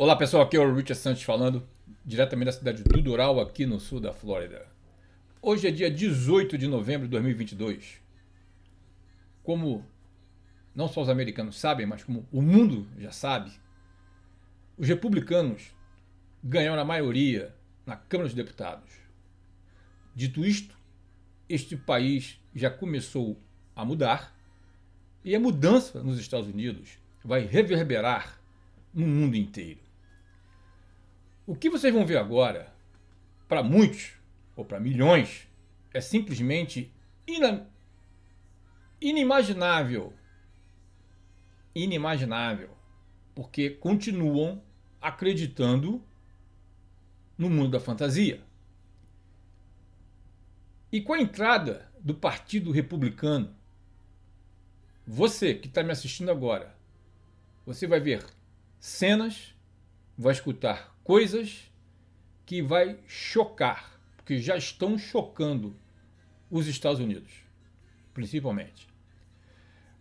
Olá pessoal, aqui é o Richard Sanchez falando diretamente da cidade do Doral, aqui no sul da Flórida. Hoje é dia 18 de novembro de 2022. Como não só os americanos sabem, mas como o mundo já sabe, os republicanos ganharam a maioria na Câmara dos Deputados. Dito isto, este país já começou a mudar e a mudança nos Estados Unidos vai reverberar no mundo inteiro. O que vocês vão ver agora, para muitos ou para milhões, é simplesmente inimaginável. Inimaginável. Porque continuam acreditando no mundo da fantasia. E com a entrada do Partido Republicano, você que está me assistindo agora, você vai ver cenas, vai escutar coisas que vai chocar, porque já estão chocando os Estados Unidos, principalmente.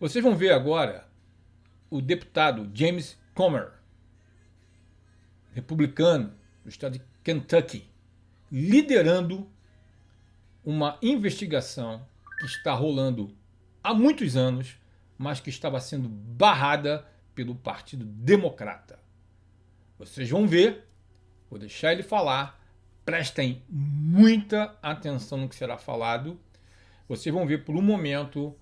Vocês vão ver agora o deputado James Comer, republicano do estado de Kentucky, liderando uma investigação que está rolando há muitos anos, mas que estava sendo barrada pelo Partido Democrata. Vocês vão ver, vou deixar ele falar, prestem muita atenção no que será falado. Vocês vão ver por um momento,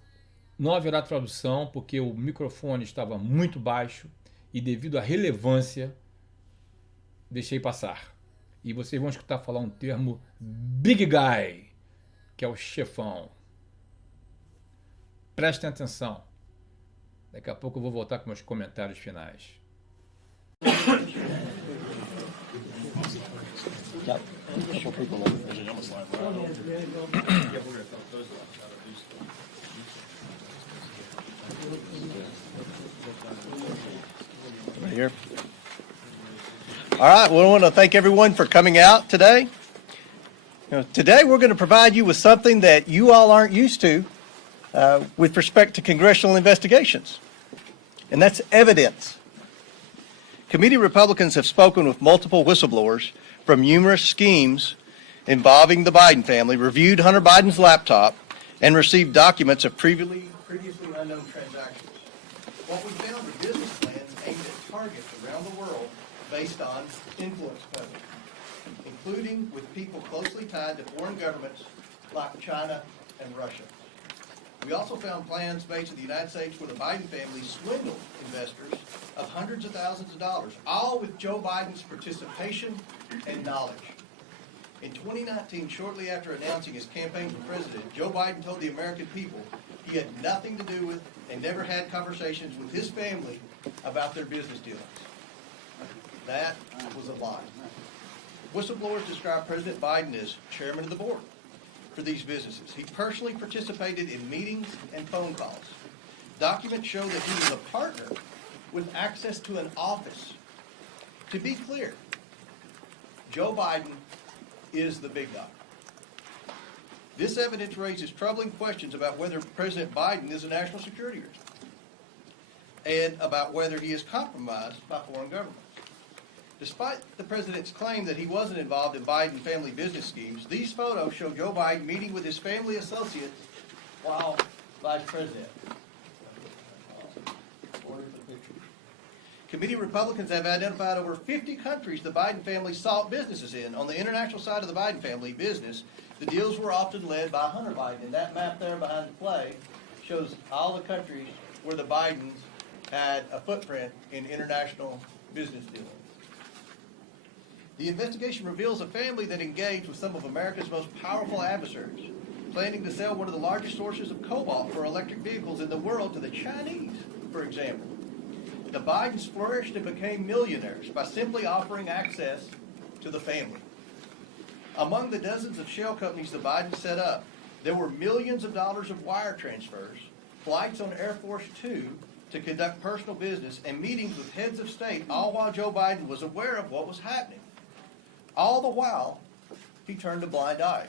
não haverá tradução, porque o microfone estava muito baixo e devido à relevância, deixei passar. E vocês vão escutar falar um termo Big Guy, que é o chefão. Prestem atenção. Daqui a pouco eu vou voltar com meus comentários finais. Yep. Right here. All right. Well, I want to thank everyone for coming out today. Today we're going to provide you with something that you all aren't used to with respect to congressional investigations, and that's evidence. Committee Republicans have spoken with multiple whistleblowers from numerous schemes involving the Biden family, reviewed Hunter Biden's laptop, and received documents of previously unknown transactions. What we found were business plans aimed at targets around the world based on influence peddling, including with people closely tied to foreign governments like China and Russia. We also found plans based in the United States where the Biden family swindled investors of hundreds of thousands of dollars, all with Joe Biden's participation and knowledge. In 2019, shortly after announcing his campaign for president, Joe Biden told the American people he had nothing to do with and never had conversations with his family about their business dealings. That was a lie. Whistleblowers described President Biden as chairman of the board for these businesses. He personally participated in meetings and phone calls. Documents show that he was a partner with access to an office. To be clear, Joe Biden is the big dog. This evidence raises troubling questions about whether President Biden is a national security risk and about whether he is compromised by foreign governments. Despite the president's claim that he wasn't involved in Biden family business schemes, these photos show Joe Biden meeting with his family associates while vice president. Committee Republicans have identified over 50 countries the Biden family sought businesses in. On the international side of the Biden family business, the deals were often led by Hunter Biden. And that map there behind the play shows all the countries where the Bidens had a footprint in international business dealings. The investigation reveals a family that engaged with some of America's most powerful adversaries, planning to sell one of the largest sources of cobalt for electric vehicles in the world to the Chinese, for example. The Bidens flourished and became millionaires by simply offering access to the family. Among the dozens of shell companies the Bidens set up, there were millions of dollars of wire transfers, flights on Air Force Two to conduct personal business, and meetings with heads of state, all while Joe Biden was aware of what was happening. All the while, he turned a blind eye.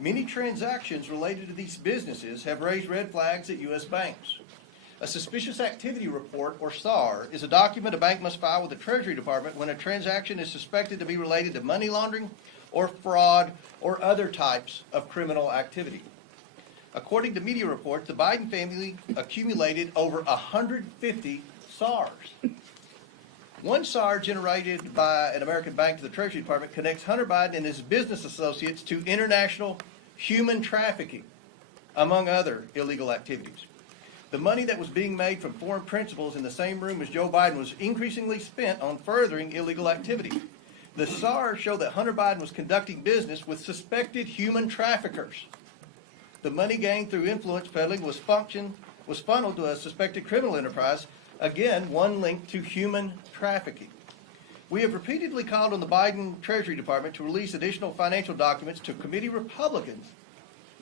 Many transactions related to these businesses have raised red flags at U.S. banks. A suspicious activity report, or SAR, is a document a bank must file with the Treasury Department when a transaction is suspected to be related to money laundering or fraud or other types of criminal activity. According to media reports, the Biden family accumulated over 150 SARs. One SAR generated by an American bank to the Treasury Department connects Hunter Biden and his business associates to international human trafficking, among other illegal activities. The money that was being made from foreign principals in the same room as Joe Biden was increasingly spent on furthering illegal activity. The SARs show that Hunter Biden was conducting business with suspected human traffickers. The money gained through influence peddling was funneled to a suspected criminal enterprise, again, one linked to human trafficking. We have repeatedly called on the Biden Treasury Department to release additional financial documents to committee Republicans,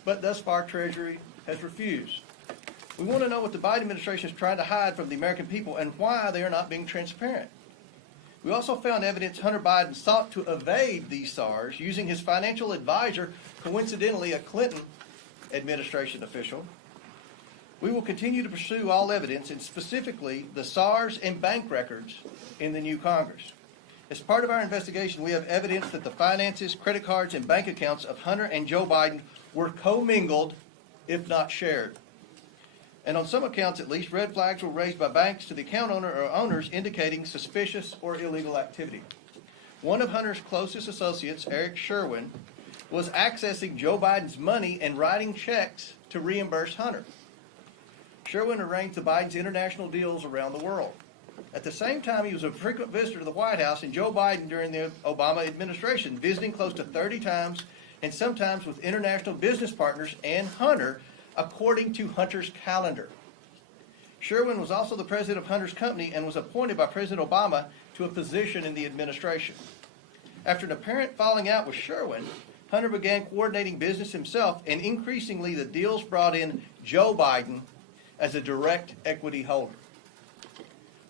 but thus far Treasury has refused. We want to know what the Biden administration is trying to hide from the American people and why they are not being transparent. We also found evidence Hunter Biden sought to evade these SARs using his financial advisor, coincidentally a Clinton administration official. We will continue to pursue all evidence, and specifically the SARs and bank records in the new Congress. As part of our investigation, we have evidence that the finances, credit cards, and bank accounts of Hunter and Joe Biden were commingled, if not shared. And on some accounts at least, red flags were raised by banks to the account owner or owners indicating suspicious or illegal activity. One of Hunter's closest associates, Eric Sherwin, was accessing Joe Biden's money and writing checks to reimburse Hunter. Sherwin arranged the Biden's international deals around the world. At the same time, he was a frequent visitor to the White House, and Joe Biden during the Obama administration, visiting close to 30 times, and sometimes with international business partners and Hunter, according to Hunter's calendar. Sherwin was also the president of Hunter's company and was appointed by President Obama to a position in the administration. After an apparent falling out with Sherwin, Hunter began coordinating business himself, and increasingly the deals brought in Joe Biden as a direct equity holder.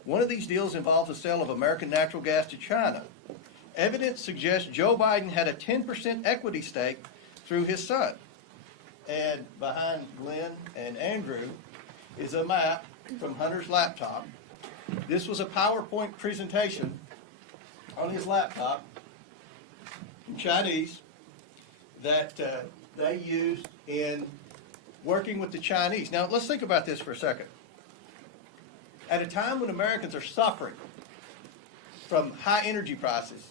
One of these deals involves the sale of American natural gas to China. Evidence suggests Joe Biden had a 10% equity stake through his son. And behind Glenn and Andrew is a map from Hunter's laptop. This was a PowerPoint presentation on his laptop in Chinese that they used in working with the Chinese. Now, let's think about this for a second. At a time when Americans are suffering from high energy prices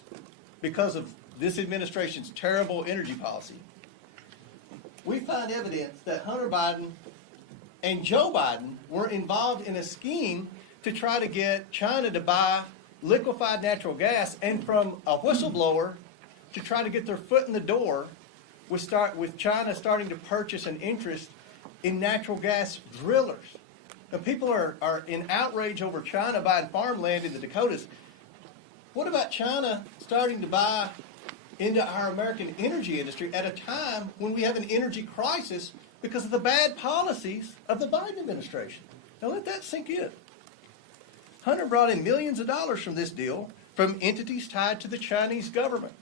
because of this administration's terrible energy policy, we find evidence that Hunter Biden and Joe Biden were involved in a scheme to try to get China to buy liquefied natural gas, and from a whistleblower to try to get their foot in the door with China starting to purchase an interest in natural gas drillers. Now, people are in outrage over China buying farmland in the Dakotas. What about China starting to buy into our American energy industry at a time when we have an energy crisis because of the bad policies of the Biden administration? Now let that sink in. Hunter brought in millions of dollars from this deal from entities tied to the Chinese government.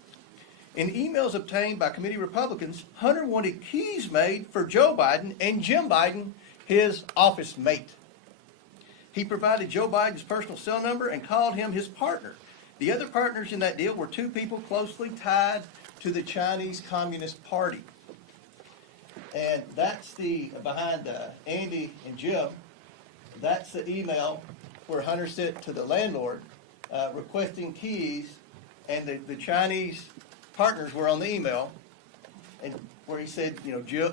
In emails obtained by committee Republicans, Hunter wanted keys made for Joe Biden and Jim Biden, his office mate. He provided Joe Biden's personal cell number and called him his partner. The other partners in that deal were two people closely tied to the Chinese Communist Party. And that's behind Andy and Jim, that's the email where Hunter sent to the landlord requesting keys, and the Chinese partners were on the email, and where he said,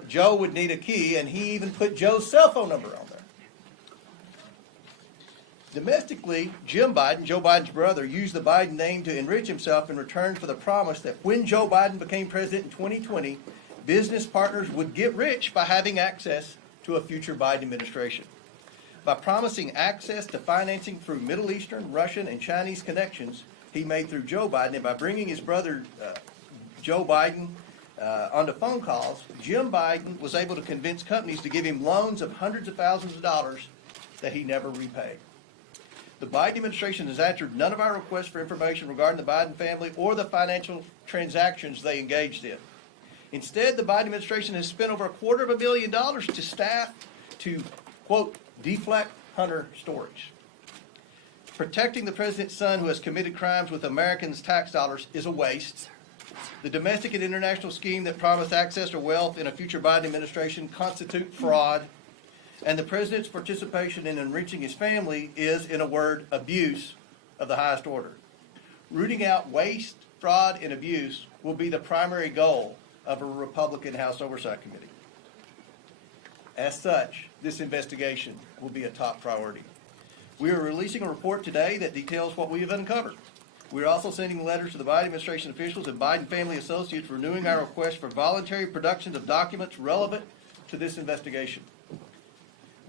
Joe would need a key, and he even put Joe's cell phone number on there. Domestically, Jim Biden, Joe Biden's brother, used the Biden name to enrich himself in return for the promise that when Joe Biden became president in 2020, business partners would get rich by having access to a future Biden administration. By promising access to financing through Middle Eastern, Russian, and Chinese connections he made through Joe Biden, and by bringing his brother Joe Biden onto phone calls, Jim Biden was able to convince companies to give him loans of hundreds of thousands of dollars that he never repaid. The Biden administration has answered none of our requests for information regarding the Biden family or the financial transactions they engaged in. Instead, the Biden administration has spent over $250 million to staff to, quote, deflect Hunter stories. Protecting the president's son who has committed crimes with Americans' tax dollars is a waste. The domestic and international scheme that promised access to wealth in a future Biden administration constitute fraud. And the president's participation in enriching his family is, in a word, abuse of the highest order. Rooting out waste, fraud, and abuse will be the primary goal of a Republican House Oversight Committee. As such, this investigation will be a top priority. We are releasing a report today that details what we have uncovered. We are also sending letters to the Biden administration officials and Biden family associates renewing our request for voluntary production of documents relevant to this investigation.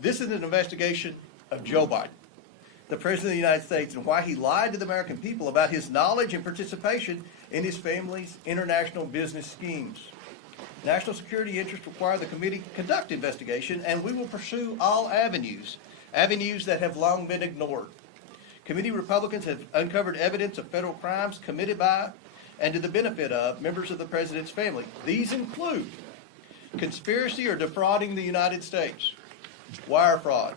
This is an investigation of Joe Biden, the President of the United States, and why he lied to the American people about his knowledge and participation in his family's international business schemes. National security interests require the committee conduct investigation, and we will pursue all avenues that have long been ignored. Committee Republicans have uncovered evidence of federal crimes committed by and to the benefit of members of the President's family. These include conspiracy or defrauding the United States, wire fraud,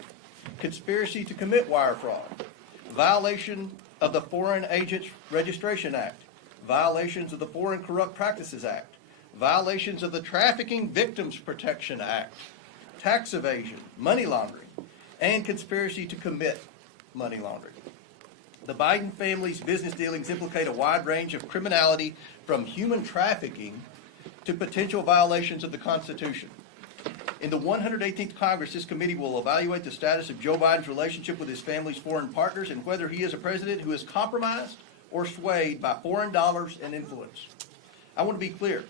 conspiracy to commit wire fraud, violation of the Foreign Agents Registration Act, violations of the Foreign Corrupt Practices Act, violations of the Trafficking Victims Protection Act, tax evasion, money laundering, and conspiracy to commit money laundering. The Biden family's business dealings implicate a wide range of criminality, from human trafficking to potential violations of the Constitution. In the 118th Congress, this committee will evaluate the status of Joe Biden's relationship with his family's foreign partners and whether he is a president who is compromised or swayed by foreign dollars and influence. I want to be clear.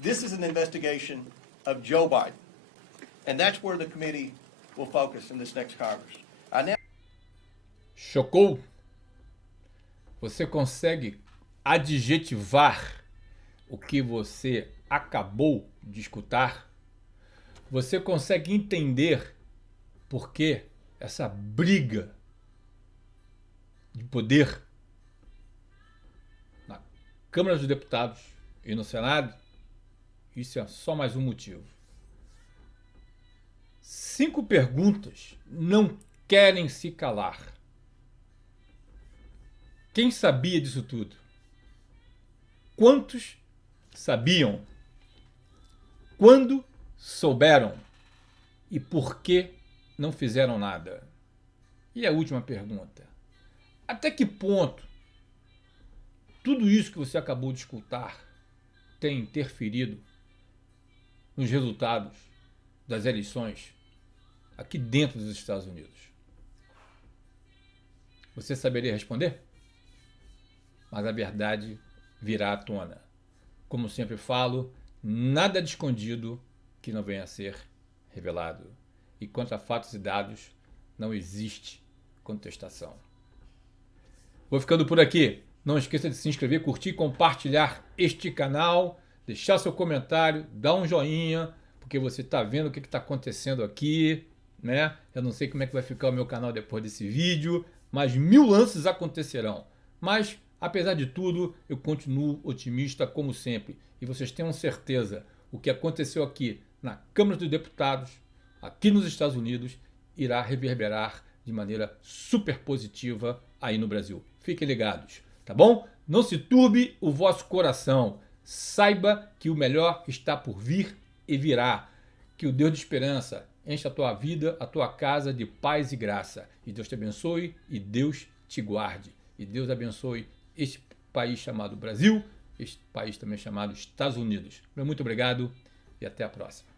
This is an investigation of Joe Biden, and that's where the committee will focus in this next Congress. Chocou? Você consegue adjetivar o que você acabou de escutar? Você consegue entender por que essa briga de poder na Câmara dos Deputados e no Senado? Isso é só mais um motivo. 5 perguntas não querem se calar. Quem sabia disso tudo? Quantos sabiam? Quando souberam? E por que não fizeram nada? E a última pergunta: até que ponto tudo isso que você acabou de escutar tem interferido nos resultados das eleições aqui dentro dos Estados Unidos? Você saberia responder? Mas a verdade virá à tona. Como sempre falo, nada de escondido que não venha a ser revelado. E quanto a fatos e dados, não existe contestação. Vou ficando por aqui. Não esqueça de se inscrever, curtir, compartilhar este canal, deixar seu comentário, dar um joinha, porque você está vendo o que está acontecendo aqui, né? Eu não sei como é que vai ficar o meu canal depois desse vídeo, mas 1000 lances acontecerão. Mas, apesar de tudo, eu continuo otimista como sempre. E vocês tenham certeza, o que aconteceu aqui na Câmara dos Deputados, aqui nos Estados Unidos, irá reverberar de maneira super positiva aí no Brasil. Fiquem ligados, tá bom? Não se turbe o vosso coração. Saiba que o melhor está por vir e virá. Que o Deus de esperança encha a tua vida, a tua casa de paz e graça. E Deus te abençoe e Deus te guarde. E Deus abençoe este país chamado Brasil, este país também chamado Estados Unidos. Muito obrigado e até a próxima.